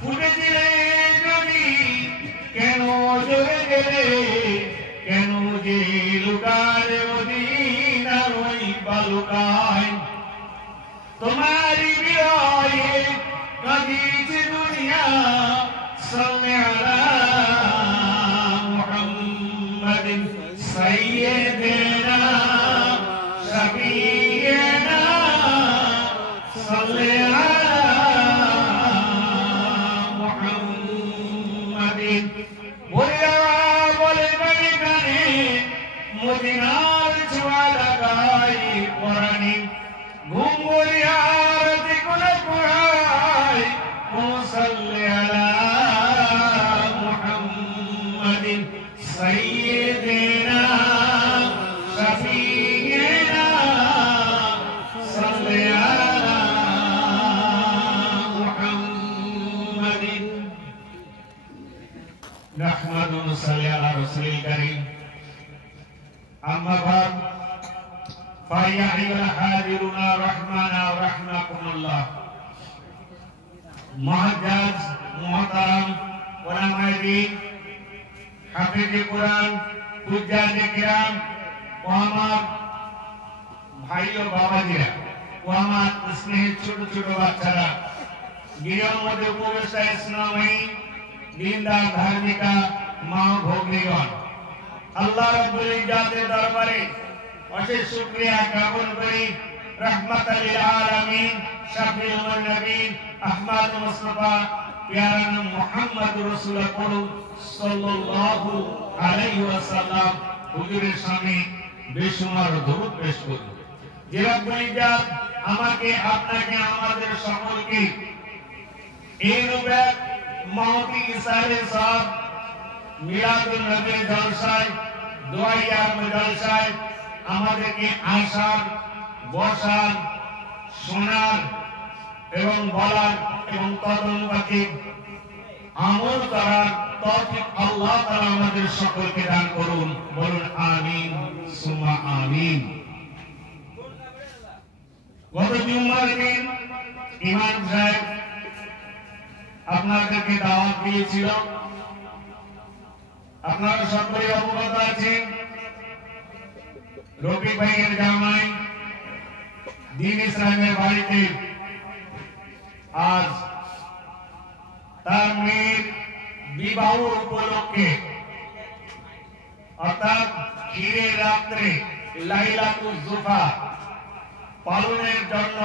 ফুটেছিলে যদি কেন জোরে গেলে, কেন যে লুকালে মদিনার ওই বালুকায়। তোমারি বিরহে কাঁদিছে দুনিয়া, সাল্লি আলা মুহাম্মাদিন সাইয়্যিদিনা শাফিঈনা সাল্লি আলা মুহাম্মাদিন। বলে গানে গানে মদিনার ছোঁয়া লাগাই পরাণী, ঘুমরিয়ার দিকুনে কুড়াই মুসাল্লি আলা মুহাম্মাদিন সাইয়্যিদিনা শাফিঈনা সাল্লি আলা মুহাম্মাদিন। নাহমাদু ওয়া নুসাল্লি আলা রাসূলিল কারীম। আম্মা বা'দ, فيا أيها الحاضرون رحمنا ورحمكم الله। मुअज़्ज़ज़ मुहतरम उलमाए दीन, हाफिज़े कुरान, हुज्जाते किराम ও আমার ভাই ও বাবাজিরা ও আমার স্নেহের ছোট ছোট বাচ্চারা, গৃহের মধ্যে উপবিষ্ট ইসলামী দিনদার ধার্মিকা মা ভগ্নীগণ, আল্লাহ রাব্বুল ইজ্জাতের দরবারে অশেষ শুকরিয়া জ্ঞাপন করি। রহমাতাল লিল আলামিন শাফিউল নবীন আহমদ মুস্তাফা প্যারা নাম মুহাম্মদুর রাসূলুল্লাহ সাল্লাল্লাহু আলাইহি ওয়াসাল্লাম হুজুরের সামনে বেশুমার দরুদ পেশ করি। যে রব্বুল ইজ্জাত আমাকে, আপনাকে, আমাদের সকলকে এই রূপে মহতি ইসারে সাহেব মিলাদুন নবীর জলসায়, দোয়াইয়ার জলসায় আমাদেরকে আসার, বসার, শোনার এবং বলার এবং তদনুপাতিক আমল করার তৌফিক আল্লাহ তাআলা আমাদের সকলকে দান করুন। বলুন আমিন সুম্মা আমিন। গত জুমার দিন ইমাম সাহেব আপনাদেরকে দাওয়াত দিয়েছিল। আপনারা সকলেই অবগত আছেন, রফিক ভাইয়ের জামাই দ্বীন ইসলামের বাড়িতে আজ তার মেয়ের বিবাহ উপলক্ষে অর্থাৎ ঈদের রাত্রে লাইলাতুল জুফা পালনের জন্য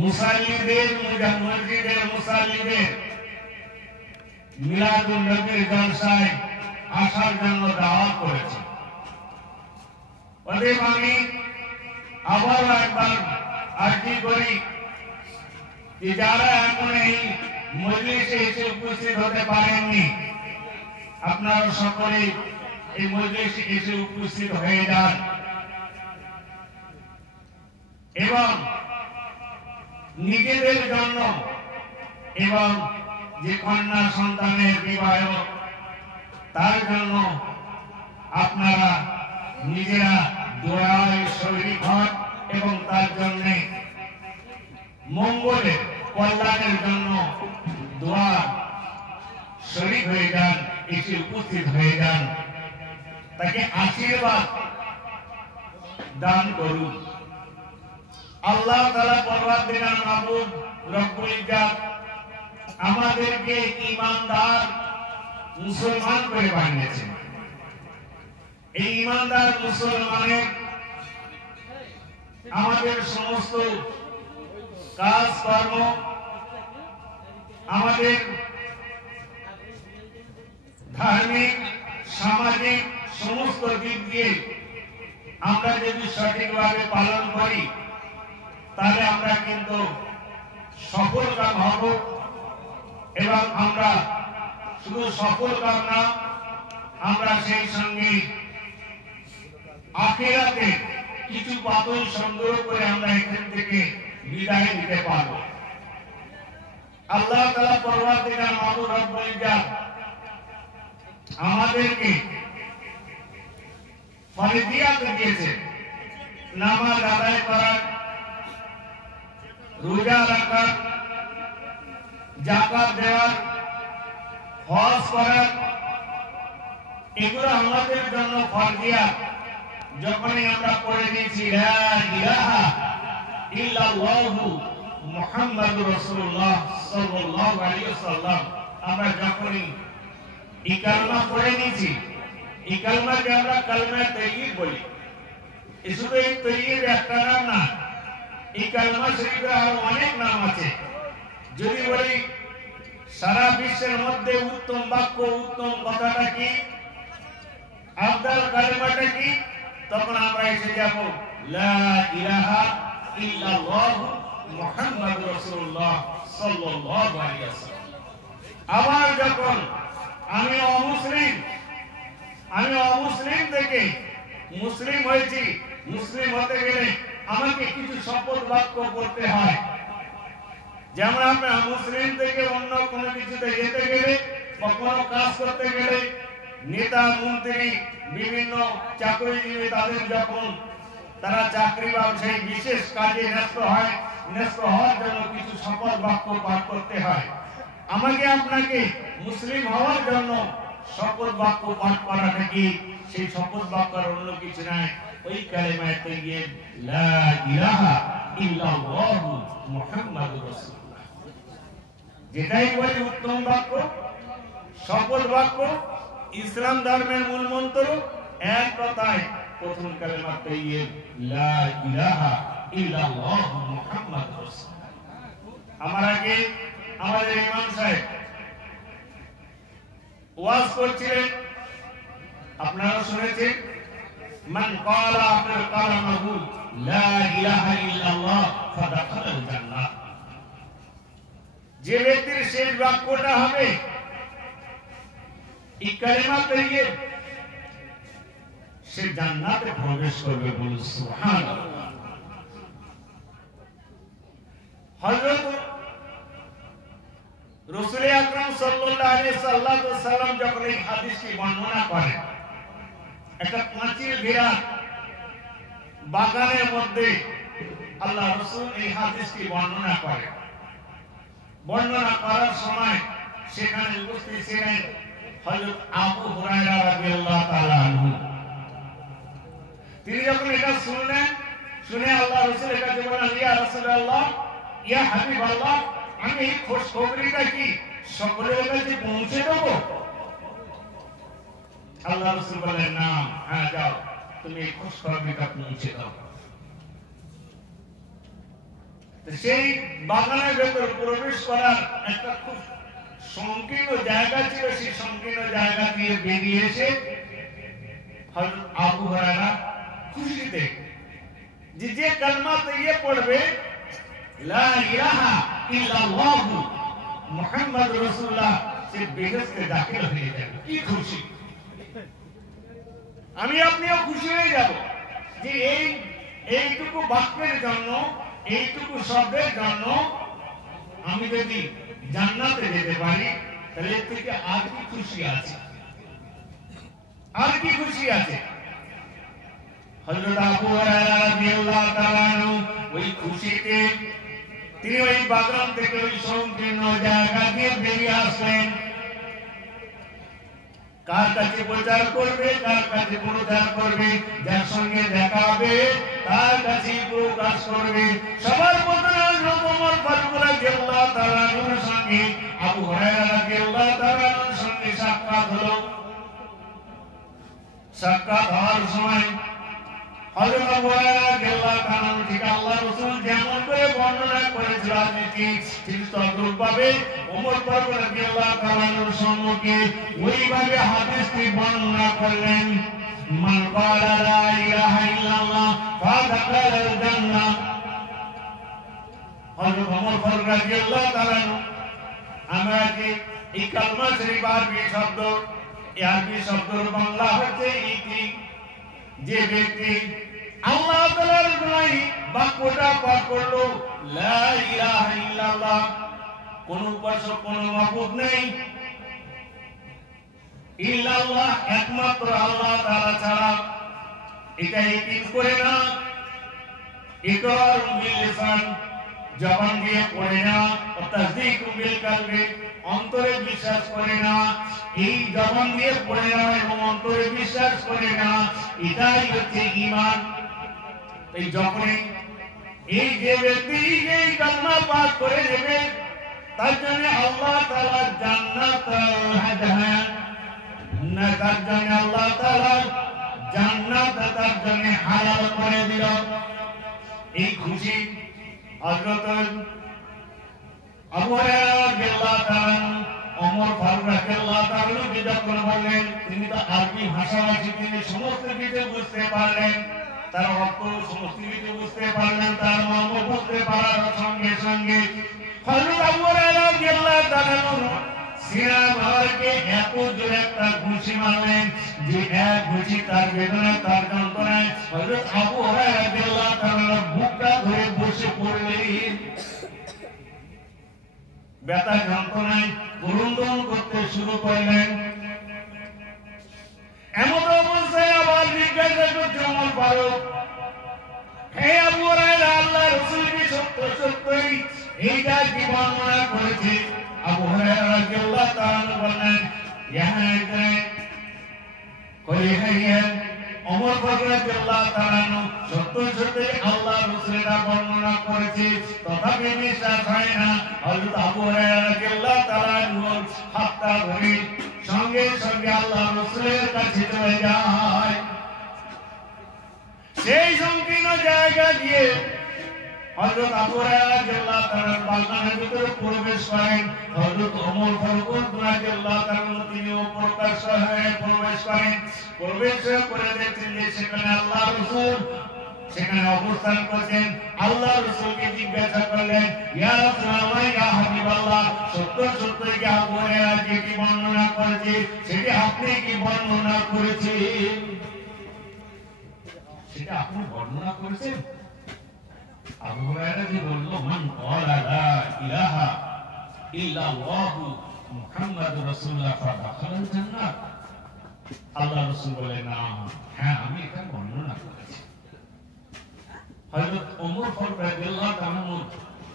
মুসাল্লিদের, মসজিদের মুসাল্লিদের মিলাদুন নবীর জলসায় আসার জন্য দাওয়াত করেছে। অতএব আমি আবারও একবার আরজি করি যে যারা এখন এই মজলিসে এসে উপস্থিত হতে পারেননি, আপনারা সকলে এই মজলিসে এসে উপস্থিত হয়ে যান এবং নিজেদের জন্য এবং যে কন্যা সন্তানের বিবাহ তার জন্য আপনারা নিজেরা দোয়ায় শরীক হন এবং তার জন্য মঙ্গলের, কল্যাণের জন্য দোয়া শরীক হয়ে যান, এসে উপস্থিত হয়ে যান, তাকে আশীর্বাদ দান করুন। আল্লাহ তাআলা পরওয়ারদিগার মাবুদ রব্বুল ইজ্জাত আমাদেরকে ঈমানদার মুসলমান করে বানিয়েছেন। এই ঈমানদার মুসলমানের আমাদের সমস্ত কাজ কর্ম, আমাদের ধার্মিক, সামাজিক সমস্ত দিক দিয়ে আমরা যদি সঠিকভাবে পালন করি তাহলে আমরা কিন্তু সফল কাম হব এবং আমরা শুধু সফল কাম না, আমরা সেই সঙ্গে আখিরাতে কিছু বাদল সংগ্রহ করে আমরা এখান থেকে বিদায় নিতে পারব। আল্লাহ তাআলা পরওয়ারদিগার মাবুদ রব্বুল ইজ্জাত আমাদেরকে ফরজিয়াত দিয়েছে, নামাজ আদায় করার, রোজা রাখার, যাকাত দেওয়ার, হজ করার, এগুলো আমাদের জন্য ফরজিয়াত। যখনই আমরা পড়ে নিয়েছি লা ইলাহা ইল্লাল্লাহু মুহাম্মাদুর রাসূলুল্লাহ সাল্লাল্লাহু আলাইহি ওয়াসাল্লাম, আমরা যখনই এই কালমা পড়ে নিয়েছি, এই কালমাকে আমরা কালমা তাইয়্যিব বলি। শুধু এই তাইয়্যিব একটা নাম না, এই কালমা শরীফের আরো অনেক নাম আছে। যদি বলি সারা বিশ্বের মধ্যে উত্তম বাক্য, উত্তম কথাটা কি, আফদাল কালেমাটা কি, তখন আমরা এসে যাব লা ইলাহা ইল্লাল্লাহু মুহাম্মাদুর রাসূলুল্লাহ সাল্লাল্লাহু আলাইহি ওয়াসাল্লাম। আবার যখন আমি অমুসলিম থেকে মুসলিম হয়েছি, মুসলিম হতে গেলে আমাকে কিছু শপথ বাক্য করতে হয়। যেমন আমরা মুসলিম থেকে অন্য কোনো কিছুতে যেতে গেলে বা কোনো কাজ করতে গেলে, নেতা মন্ত্রী বিভিন্ন চাকরিজীবী তাদের যখন তারা চাকরি বা সেই বিশেষ কাজে ন্যস্ত হওয়ার জন্য কিছু শপথ বাক্য পাঠ করতে হয়। আমাকে আপনাকে মুসলিম হওয়ার জন্য শপথ বাক্য পাঠ করা নাকি, সেই শপথ বাক্যের অন্য কিছু নাই, ওই কালেমায়ে তাইয়্যিব লা ইলাহা ইল্লাল্লাহু মুহাম্মাদুর রাসূলুল্লাহ, যেটাই বলি উত্তম বাক্য, শপথ বাক্য, ইসলাম ধর্মের মূল মন্ত্র, এক কথায় প্রথম কালেমা তাইয়্যিব লা ইলাহা ইল্লাল্লাহু মুহাম্মাদুর রাসূলুল্লাহ। আমার আগে আমাদের ইমাম সাহেব ওয়াজ করছিলেন, আপনারা শুনেছেন, মান ক্বালা আখির কালামাহু লা ইলাহা ইল্লাল্লাহ ফাদাখালাল জান্নাহ। যে ব্যক্তির শেষ বাক্যটা হবে এই কালেমা তাইয়্যিব, সে জান্নাতে প্রবেশ করবে, বলুন সুবহানাল্লাহ। হযরত রাসূল আকরাম সাল্লাল্লাহু আলাইহি সাল্লাম যখন এই হাদিসটি বর্ণনা করেন, একটা পাঁচিল ঘেরা বাগানের মধ্যে আল্লাহ রাসূল এই হাদিসটি বর্ণনা করেন। বর্ণনা করার সময় সেখানে উপস্থিত ছিলেন হযরত আবু হুরায়রা রাদিয়াল্লাহু তাআলা আনহু। তিনি যখন এটা শুনলেন, শুনে আল্লাহ রাসূলের কাছে বললেন, ইয়া রাসূলুল্লাহ, ইয়া হাবিবাল্লাহ, আমি এই খোঁজখবরিটা কি সকলের কাছে পৌঁছে দেব? আল্লাহ রাসূল বললেন, না, হ্যাঁ যাও, তুমি এই খোঁজখবরিটা পৌঁছে দাও। সেই বাগানের ভেতর প্রবেশ করার একটা খুব সংকীর্ণ জায়গা ছিল, সেই সংকীর্ণ জায়গা দিয়ে বেরিয়ে এসে হযরত আবু হুরায়রা খুশিতে যে কালমা তাইয়্যিব পড়বে লা ইলাহা ইল্লাল্লাহু মুহাম্মাদুর রাসূলুল্লাহ, সে বেহেশতে দাখিল হয়ে যাবে। কি খুশি! আমি আপনিও খুশি হয়ে যাব যে এইটুকু বাক্যের জন্য, এইটুকু শব্দের জন্য আমি যদি জান্নাতে যেতে পারি, তাহলে এর থেকে আর কি খুশি আছে? আর কি খুশি আছে? হযরত আবু হুরায়রা রাদিয়াল্লাহু তাআলা আনহু ওই খুশিতে তিনি ওই বাগান থেকে ওই সংকীর্ণ জায়গা দিয়ে বেরিয়ে আসলেন। কার কাছে প্রচার করবে, কার কাছে প্রচার করবে, যার সঙ্গে দেখা হবে তার কাছে প্রকাশ করবে। সবার প্রথমে হযরত ওমর ফারুক রাদিয়াল্লাহু তাআলা আনহুর সঙ্গে আবু হুরায়রা রাদিয়াল্লাহু তাআলা আনহুর সঙ্গে সাক্ষাৎ হলো। সাক্ষাৎ হওয়ার সময় হযরত আবু হুরায়রা রাদিয়াল্লাহু তাআলা ঠিক আল্লাহ রাসূল যেমন করে বর্ণনা করেছিলেন ঠিক তদ্রূপভাবে ওমর ফারুক রাদিয়াল্লাহু তাআলা আনহুর সম্মুখে ওইভাবে হাদিসটি বর্ণনা করলেন। মান ক্বালা লা ইলাহা ইল্লাল্লাহ ফাদাখালাল জান্নাহ। হযরত ওমর ফারুক রাদিয়াল্লাহু তাআলা আমরা যে এই কালমা শরীফ আরবি শব্দের বাংলা হচ্ছে ইতি। যে ব্যক্তি আল্লাহ তাআলার গুণাই বাক্যটা পাঠ করলো লা ইলাহা ইল্লাল্লাহ, কোন উপাসক কোন মাবুদ নেই ইল্লাল্লাহ, একমাত্র আল্লাহ তাআলা ছাড়া, এটা ইকিন করে না, ইকরার বিল লিসান, জবান দিয়ে পড়ে না, তাসদীক বিল কলবি অন্তরে বিশ্বাস করে না, এই জবান দিয়ে পড়ে না এবং অন্তরে বিশ্বাস করে না, এটাই হচ্ছে ঈমান। এই যখনই এই যে ব্যক্তি এই কালমা পাঠ করে নেবে তার জন্য আল্লাহ তাআলা জান্নাত তার জন্য আল্লাহ তাআলা জান্নাত তার জন্য হালাল করে দিল। এই খুশি হযরত আবু হুরায়রা রাদিয়াল্লাহু তাআলা ওমর ফারুক রাদিয়াল্লাহু তাআলা যখন বললেন, তিনি তো আরবি ভাষাভাষী, তিনি সমস্ত কিছু বুঝতে পারলেন, তার অর্থ সমস্ত কিছু বুঝতে পারলেন, তার মর্ম বুঝতে পারার সঙ্গে সঙ্গে হযরত আবু হুরায়রা রাদিয়াল্লাহু তাআলা সিনা মুবারকে এত জোরে একটা ঘুষি মারলেন যে এক ঘুষি তার বেদনা, তার যন্ত্রণায় হযরত আবু হুরায়রা রাদিয়াল্লাহু তাআলা বুকটা ধরে বসে পড়লেন। ব্যথা যন্ত্রণায় ক্রন্দন করতে শুরু করলেন। এমন অবস্থায় আবার জিজ্ঞাসা করছে ওমর ফারুক, হে আবু হুরায়রা, আল্লাহ রাসূল কি সত্য সত্যই এইটা কি বর্ণনা করেছে? আবু হুরায়রা রাদিয়াল্লাহু তাআলা বললেন, ওমর ফারুক রাদিয়াল্লাহু তাআলা সত্য সত্যই আল্লাহ রাসূল এটা বর্ণনা করেছে, তথাপি বিশ্বাস হয় না। হযরত আবু হুরায়রা রাদিয়াল্লাহু তাআলা হাতটা ধরে সঙ্গে সঙ্গে আল্লাহ রাসূলের কাছে চলে যায়। সেই সংকীর্ণ জায়গা দিয়ে হযরত আবু হুরায়রা রাদিয়াল্লাহু তাআলা বাগানের ভিতরে প্রবেশ করেন। হযরত ওমর ফারুক রাদিয়াল্লাহু তাআলা তিনিও প্রবেশ করেন। প্রবেশ করে দেখেন যে সেখানে আল্লাহ রাসূল সেখানে অবস্থান করছেন। আল্লাহ রাসূলকে জিজ্ঞাসা করলেন, ইয়া রাসূলুল্লাহ, ইয়া হাবিবাল্লাহ, সত্য সত্য কি আবু হুরায়রা যেটি বর্ণনা করেছে সেটি আপনি কি বর্ণনা করেছেন? সেটা আপনি বর্ণনা করেছেন? আবু হুরায়রা যে বলল, মান ক্বালা লা ইলাহা ইল্লাল্লাহু মুহাম্মাদুর রাসূলুল্লাহ ফাদাখালাল জান্নাত। আল্লাহ রাসূল বলেন, না, হ্যাঁ, আমি এটা বর্ণনা করেছি। হযরত ওমর ফারুক রাদিয়াল্লাহু তাআলা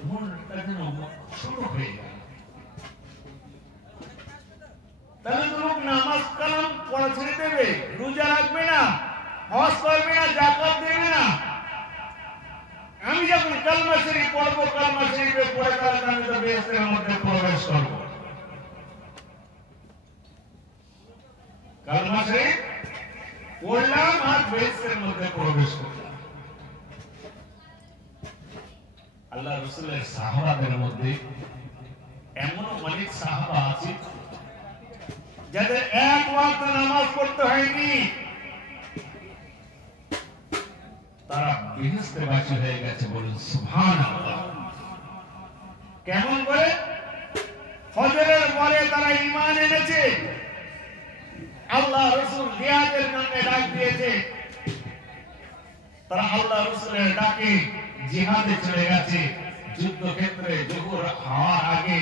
মনটা যেন ছোট হয়ে গেল। তাহলে তো লোক নামাজ কালাম পড়া ছেড়ে দেবে, রোজা রাখবে না, হজ করবে না, যাকাত দেবে না। আমি যখন কালমা শরীফ পড়বো, কালমা শরীফে পড়ে তাহলে আমি তো বেহেশতের মধ্যে প্রবেশ করবো। কালমা শরীফ পড়লাম আর বেহেশতের মধ্যে প্রবেশ করলাম। আল্লাহ রাসূলের সাহাবাদের মধ্যে এমন অনেক সাহাবা আছে যাদের এক ওয়াক্ত নামাজ পড়তে হয়নি, তারা বেহেশতবাসী হয়ে গেছে। বলুন সুবহানাল্লাহ। কেমন করে? ফজরের পরে তারা ঈমান এনেছে, আল্লাহ রাসূল জিহাদের জন্য ডাক দিয়েছে, তারা আল্লাহ রাসূলের ডাকে জিহাদে চলে গেছে। যুদ্ধক্ষেত্রে জোহর হওয়ার আগে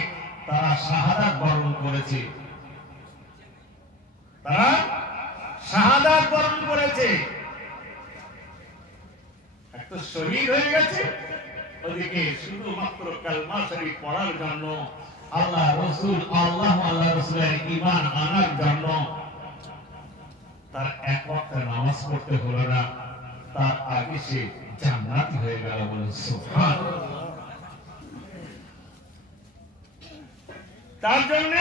তারা শাহাদাত বরণ করেছে, তারা শাহাদাত বরণ করেছে, একটা শহীদ হয়ে গেছে। ওদিকে শুধুমাত্র কালমা শরীফ পড়ার জন্য, আল্লাহ রাসূল আল্লাহ রাসূলের ঈমান আনার জন্য তার এক ওয়াক্ত নামাজ পড়তে হলো না, তার আগে সে জান্নাতি হয়ে গেল। বলুন সুবহানাল্লাহ। তার জন্য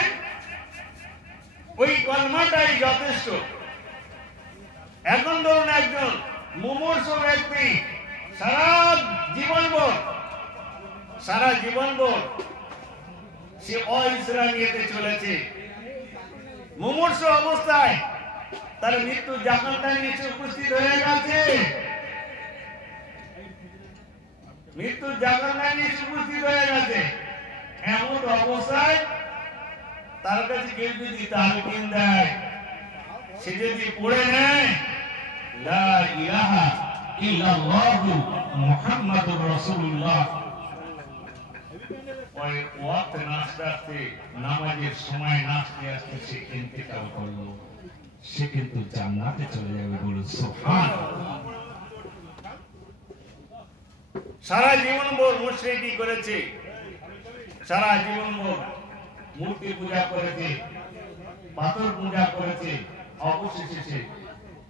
ওই কলমাটাই যথেষ্ট। এখন ধরুন একজন মুমূর্ষু ব্যক্তি সারা জীবনভর সে অইসলামিয়াতে চলেছে, মুমূর্ষু অবস্থায় তার মৃত্যু জাহান্নামের নিচে উপস্থিত হয়ে গেছে, মৃত্যু জাহান্নামের নিচে উপস্থিত হয়ে গেছে। এমন অবস্থায় তার কাছে কেউ যদি তালকিন দেয়, সে যদি পড়ে নেয় লা ইলাহা ইল্লাল্লাহু মুহাম্মাদুর রাসূলুল্লাহ, ওই ওয়াক্ত নাচতে আসতে, নামাজের সময় নাচতে আসতে সে ইন্তেকাল করলো, সে কিন্তু জান্নাতে চলে যাবে। বলুন সুবহানাল্লাহ। সারা জীবন ভোর মুশরিকি করেছে, সারা জীবন ভোর মূর্তি পূজা করেছে, পাথর পূজা করেছে, অবশেষে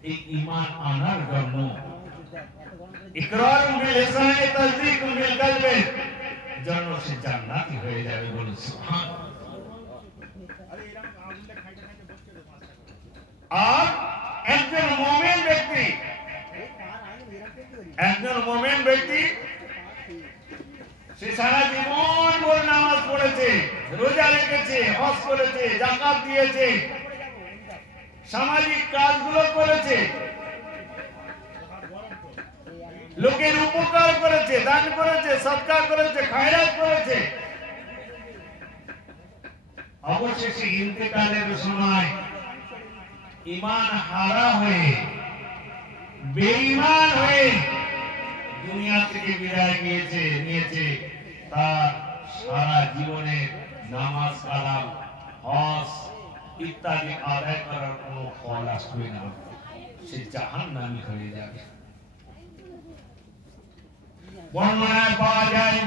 এই ঈমান আনার জন্য ইকরারুন বিল লিসানি তাসদীকুন বিল কলবি জন্য সে জান্নাতি হয়ে যাবে। বলুন সুবহানাল্লাহ। আর একজন মুমিন ব্যক্তি সে সারা জীবন ভোর নামাজ পড়েছে, রোজা রেখেছে, হজ করেছে, যাকাত দিয়েছে, সামাজিক কাজগুলো করেছে, লোকের উপকার করেছে, দান করেছে, সদকা করেছে, খায়রাত করেছে, অবশেষে ইন্তেকালের সময় ঈমান হারা হয়ে, বেঈমান হয়ে দুনিয়া থেকে বিদায় নিয়েছে, তার সারা জীবনে নামাজ, কালাম, হজ ইত্যাদি আদায় করার কোনো ফল আসবে না, সে জাহান্নামী হয়ে যাবে। বর্ণনায় পাওয়া যায়,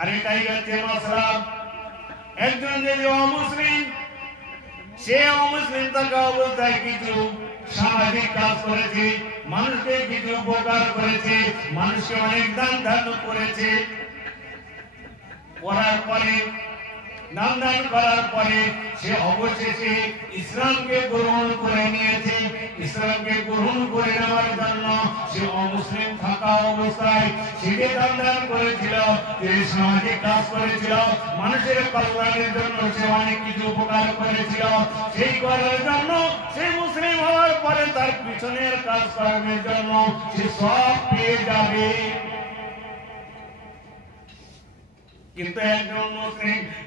আর এটাই হচ্ছে মাসলা, একজন যদি অমুসলিম, সে অমুসলিম থাকা অবস্থায় কিছু সামাজিক কাজ করেছে, মানুষকে কিছু উপকার করেছে, মানুষকে অনেক দান ধ্যান করেছে, করার পরে নামদান করার পরে সে অবশেষে ইসলামকে গ্রহণ করে নিয়েছে। ইসলামকে গ্রহণ করে নেওয়ার জন্য সে অমুসলিম থাকা অবস্থায় সে যে দান করেছিল, যে সামাজিক কাজ করেছিল, মানুষের কল্যাণের জন্য সে অনেক কিছু উপকার করেছিল, সেই করার জন্য সে মুসলিম হওয়ার পরে তার পিছনের কাজ করার জন্য সে সব পেয়ে যাবে। কিন্তু একজন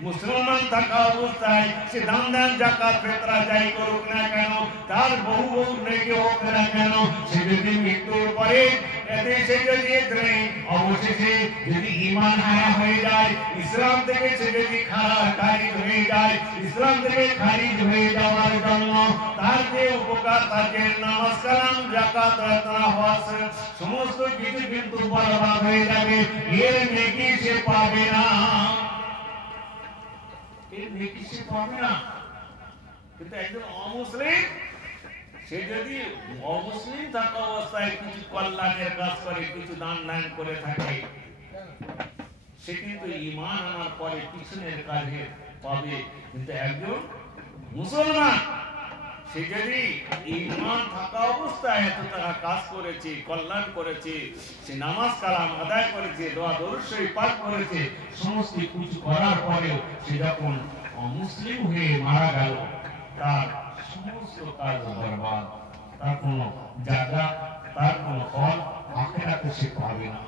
মুসলমান থাকা অবস্থায় সে দান, যাকাত, ফিতরা যাই করুক না কেন, তার বহু নেকি হোক না কেন, সে যদি মৃত্যুর পরে সে যদি অবশেষে যদি ঈমান হারা হয়ে যায়, ইসলাম থেকে সে যদি খারিজ হয়ে যায়, ইসলাম থেকে খারিজ হয়ে যাওয়ার জন্য তার যে উপকার থাকে, নামাজ, কালাম, যাকাত, হজ সমস্ত কিছু কিন্তু বরবাদ হয়ে যাবে, এর নেকি সে পাবে না, এর নেকি সে পাবে না। কিন্তু একজন অমুসলিম, সে যদি অমুসলিম থাকা অবস্থায় কিছু কল্যাণের কাজ করে, কিছু দান করে থাকে, সে কিন্তু ঈমান আনার পরে পিছনের কাজে পাবে। কিন্তু একজন মুসলমান, সে যদি ঈমান থাকা অবস্থায় এত টাকা কাজ করেছে, কল্যাণ করেছে, সে নামাজ কালাম আদায় করেছে, দোয়া দরুদ শরীফ পাঠ করেছে, সমস্ত কিছু করার পরেও সে যখন অমুসলিম হয়ে মারা গেল, তার সমস্ত কাজ বরবাদ, তার কোনো জায়গা, তার কোনো ফল আখিরাতে সে পাবে না।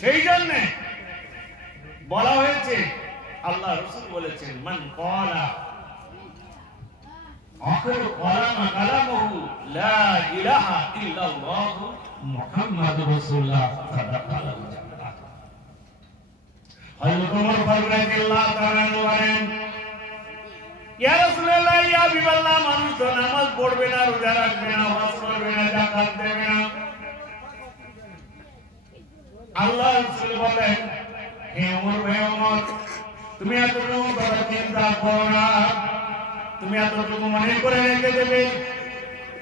সেই জন্য বলা হয়েছে, আল্লাহ রাসূল বলেছেন, মান ক্বালা আখিরু কালামুহু লা ইলাহা ইল্লাল্লাহ মুহাম্মাদুর রাসূলুল্লাহ সাল্লাল্লাহু আলাইহি ওয়াসাল্লাম। হযরত ওমর ফারুক রাদিয়াল্লাহু তাআলা বলেন, ইয়া রাসূলুল্লাহ, ইয়া হাবিবাল্লাহ, মানুষ তো নামাজ পড়বে না, রোজা রাখবে না, হজ করবে না, যাকাত দেবে না। আল্লাহ রাসূল বলেন, হে ওমর, হে ওমর, তুমি এতটুকু কথা চিন্তা করো না, তুমি এতটুকু মনে করে রেখে দেবে,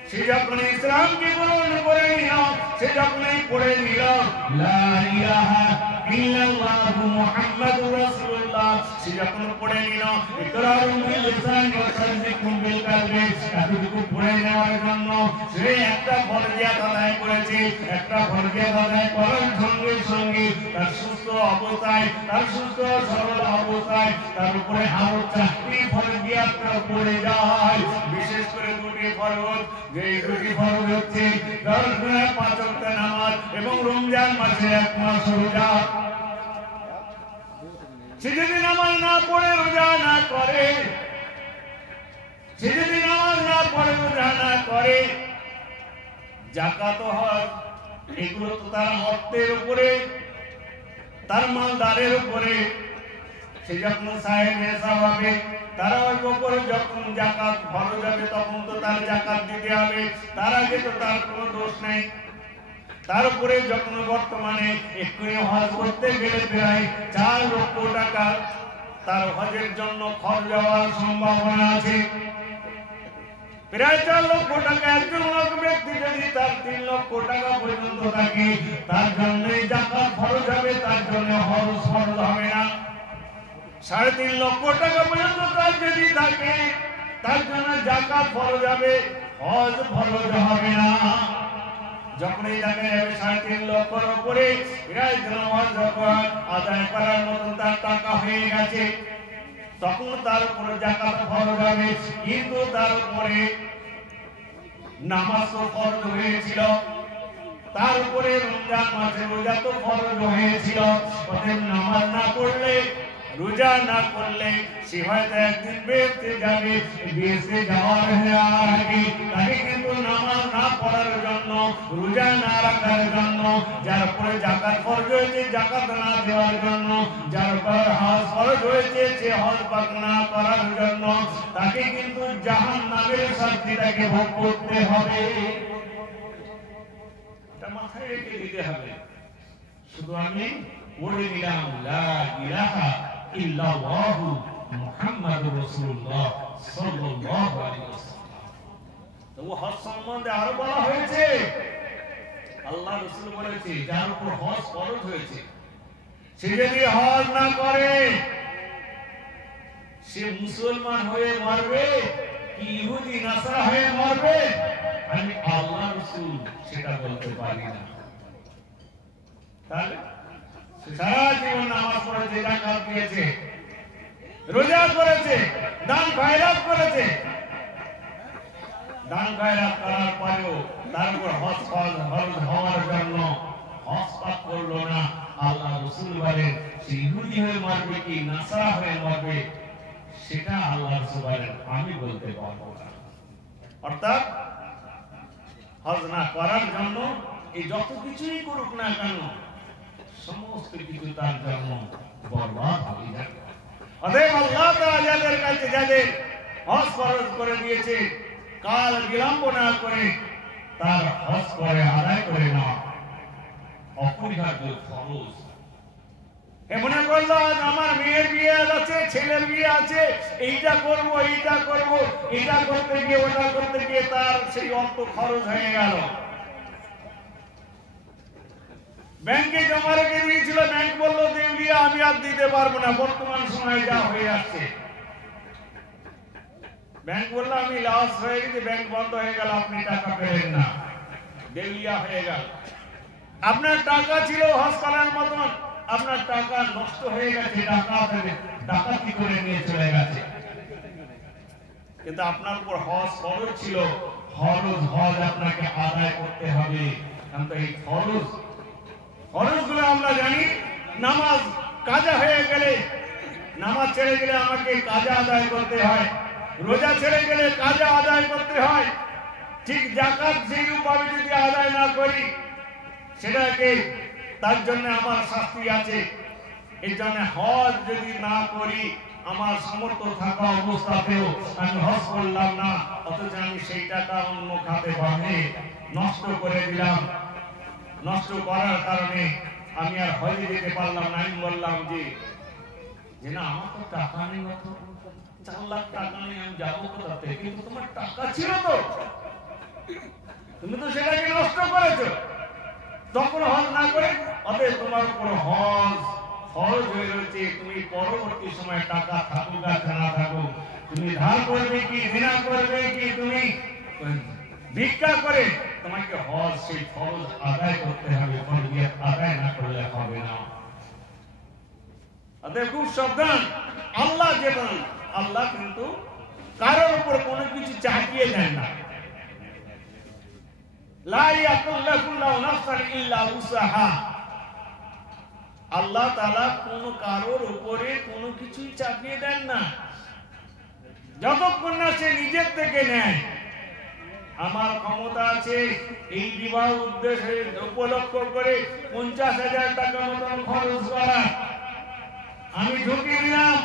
সে যখন ইসলামকে গ্রহণ করে নিল, সে যখনই পড়ে নিল লা ইলাহা ইল্লাল্লাহু মুহাম্মাদুর রাসূলুল্লাহ, সে যখন পড়ে নিল ইকরারুন বিল লিসান ওয়া তাসদীকুন বিল কলবি, এতটুকু পড়ে নেওয়ার জন্য সে একটা ফরজিয়াত আদায় করেছে। একটা ফরজিয়াত আদায় করার সঙ্গে সঙ্গে তার সুস্থ অবস্থায়, তার সুস্থ সরল অবস্থায় তার উপরে আরো 4টি ফরজিয়াত পড়ে যায়। বিশেষ করে দুটি ফরজ, যে দুটি ফরজ হচ্ছে 5 ওয়াক্ত নামাজ এবং রমজান মাসে 1 মাস রোজা। সে যদি নামাজ না পড়ে, রোজা না করে, সে যদি নামাজ না পড়ে, রোজা না করে, যাকাত, হজ, এগুলো তো তার অর্থের উপরে, তার মালদারের উপরে, সে যখন সাহেব নেশা হবে, তার উপরে যখন যাকাত ফরজ হবে, তখন তো তার যাকাত দিতে হবে, তার আগে তো তার কোনো দোষ নেই। তারপরে যখন বর্তমানে এক্ষুনি হজ করতে গেলে প্রায় 4 লক্ষ টাকা তার হজের জন্য খরচ হওয়ার সম্ভাবনা আছে। প্রায় 4 লক্ষ টাকা একজন ব্যক্তি যদি তার 3 লক্ষ টাকা পর্যন্ত থাকে, তার জন্য যাকাত ফরজ হবে, তার জন্য হজ ফরজ হবে না। 3.5 লক্ষ টাকা পর্যন্ত তার যদি থাকে, তার জন্য যাকাত ফরজ হবে, হজ ফরজ হবে না। যখন এই দেখা যাবে 3.5 লক্ষের উপরে প্রায় হজ যখন আদায় করার মতন তার টাকা হয়ে গেছে, তখন তার উপরে যাকাত ফরজ হবে। কিন্তু তার উপরে নামাজ তো ফরজ হয়েছিল, তার উপরে রমজান মাসে রোজা তো ফরজ হয়েছিল। অতএব নামাজ না পড়লে, রোজা না করলে সে হয়তো একদিন বেহেশতে যাবে। বেহেশতে যাওয়ার আগে তাকে কিন্তু নামাজ না পড়ার জন্য, রোজা না রাখার জন্য, যার উপরে যাকাত ফরজ হয়েছে যাকাত না দেওয়ার জন্য, যার উপর হজ ফরজ হয়েছে সে হজ পাক না করার জন্য, তাকে কিন্তু জাহান্নামের শাস্তিটাকে ভোগ করতে হবে। এটা মাথায় রেখে দিতে হবে। শুধু আমি পড়ে নিলাম লা ইলাহা ইল্লাল্লাহু মুহাম্মাদুর রাসূলুল্লাহ সাল্লাল্লাহু আলাইহি ওয়াসাল্লাম। তো হজ সম্বন্ধে আরো বলা হয়েছে, আল্লাহ রাসূল বলেছে যার উপর হজ ফরজ হয়েছে সে যদি হজ না করে সে মুসলমান হয়ে মরবে কি ইহুদি নাসারা হয়ে মরবে, আমি আল্লাহ রাসূল সেটা বলতে পারি না। তাহলে সারা জীবন নামাজ পড়েছে, যাকাত দিয়েছে, রোজা করেছে, দান খয়রাত করেছে, দান খয়রাত করার পরেও তার উপর হজ ফরজ হওয়ার জন্য হজ পাক করলো না, আল্লাহ রাসূল বলেন সে ইহুদি হয়ে মরবে কি নাসারা হয়ে মরবে, সেটা আল্লাহ রাসূল বলেন আমি বলতে পারবো না। অর্থাৎ হজ না করার জন্য এই যত কিছুই করুক না কেন সমস্ত কিছু তার জন্য বরবাদ হয়ে যাবে। অতএব আল্লাহ তাআলা যাদের কাছে যাদের হজ ফরজ করে দিয়েছে, কাল বিলম্ব না করে তার হজ করে আদায় করে নেওয়া অপরিহার্য ফরজ। মনে করলো আজ আমার মেয়ের বিয়ে আছে, ছেলের বিয়ে আছে, এইটা করব এইটা করব, এটা করতে গিয়ে ওটা করতে গিয়ে তার সেই অর্থ খরচ হয়ে গেল। ব্যাংকে জমা রেখে দিয়েছিল, ব্যাংক বললো দেউলিয়া আমি আর দিতে পারবো না, বর্তমান সময়ে যা হয়ে আসছে। ব্যাংক বললো আমি লস হয়ে গেছে, ব্যাংক বন্ধ হয়ে গেল, আপনি টাকা পেলেন না, দেউলিয়া হয়ে গেল। আপনার টাকা ছিল হজ করার মতন, আপনার টাকা নষ্ট হয়ে গেছে, ডাকাতি করে নিয়ে চলে গেছে। কিন্তু আপনার উপর হজ ফরজ ছিল, হজ আপনাকে আদায় করতে হবে। কারণ এই ফরজগুলো আমরা জানি, নামাজ কাজা হয়ে গেলে, নামাজ ছেড়ে গেলে আমাকে কাজা আদায় করতে হয়, রোজা ছেড়ে গেলে কাজা আদায় করতে হয়। ঠিক যাকাত সেই উপায়ে যদি আদায় না করি সেটাকে তার জন্য আমার শাস্তি আছে। এই জন্য হজ যদি না করি, আমার সামর্থ্য থাকা অবস্থাতেও আমি হজ করলাম না, অথচ আমি সেই টাকা অন্য খাতে বাঁধে নষ্ট করে দিলাম। নষ্ট করার কারণে আমি আর হজে যেতে পারলাম না। আমি বললাম যে না আমার তো টাকা নেই, 4 লাখ টাকা নেই, আমি যাবো কোথা থেকে? কিন্তু তোমার টাকা ছিল তো, তুমি তো সেটাকে নষ্ট করেছো। তখন হজ না করে অতএব তোমার উপর হজ ফরজ হয়ে রয়েছে। তুমি পরবর্তী সময় টাকা থাকুক আর না থাকুক, তুমি ধার করবে কি জিনা করবে কি তুমি ভিক্ষা করে, তোমাকে হজ সেই ফরজ আদায় করতে হবে, ফরজিয়াত আদায় না করলে হবে না। অতএব খুব সাবধান। আল্লাহ যেমন, আল্লাহ কিন্তু কারোর উপর কোনো কিছু চাপিয়ে দেন না। লা ইয়াকুল্লাহু নাফসান ইল্লা উসাহা। আল্লাহ তাআলা কোন কারোর উপরে কোনো কিছুই চাপিয়ে দেন না, যতক্ষণ না সে নিজের থেকে নেয়। আমার ক্ষমতা আছে এই বিবাহ উদ্দেশ্যে উপলক্ষ করে 50,000 টাকা মতন খরচ করা, আমি ঢুকিয়ে দিলাম।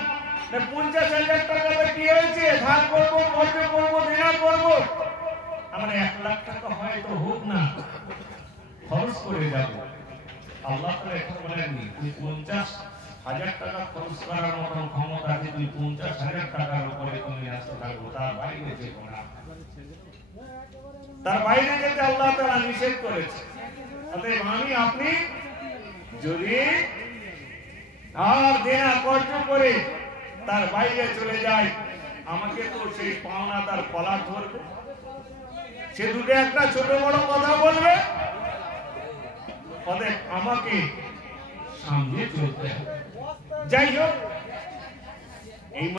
50,000 টাকাতে কি হয়েছে? ধার করবো, কর্জ করবো, দেনা করবো। আমার 1 লাখ টাকা হয়তো হোক না, খরচ করে যাব। আল্লাহ তাআলা এখন বলেননি তুই 50,000 টাকা খরচ করার মতো ক্ষমতা আছে, তুই 50,000 টাকার উপরে তুমি আসতে থাকো, তার বাইরে যেও না। তার বাইরে যেতে আল্লাহ তাআলা নিষেধ করেছে। অতএব আমি আপনি যদি আর দেনা কর্জ করে তার বাইরে চলে যাই, আমাকে তো সেই পাওনা তার কলা ধরবে, সে দুটো একটা ছোট বড় কথা বলবে। অতএব আমাকে সামনে চলতে হবে। যাই হোক,